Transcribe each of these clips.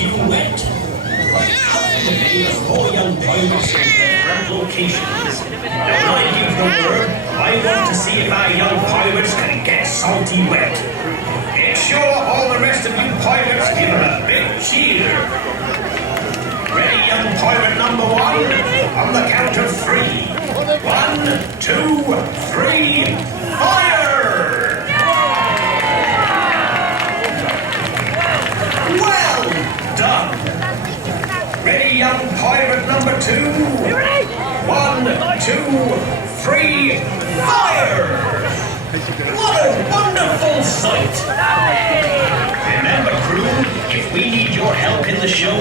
you wet. Today, the 4 young pirates in different locations. Now, when I give the word, I want to see if our young pirates can get salty wet. Make sure all the rest of you pirates give them a big cheer. Ready, young pirate number 1? On the count of 3. 1, 2, 3, fire! Well done! Ready, young pirate number 2? 1, 2, 3, fire! What a wonderful sight! Remember, crew, if we need your help in the show,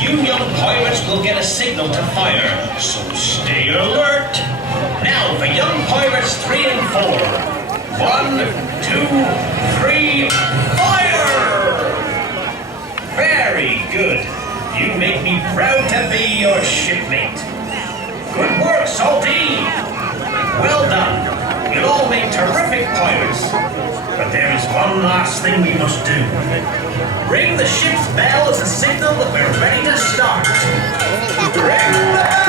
you young pirates will get a signal to fire, so stay alert. Now for young pirates 3 and 4. 1, 2, 3, fire! Very good. You make me proud to be your shipmate. Good work, Salty. Well done. You'll all make terrific pirates. But there is one last thing we must do. Ring the ship's bell as a signal that we're ready to start. Ring the bell!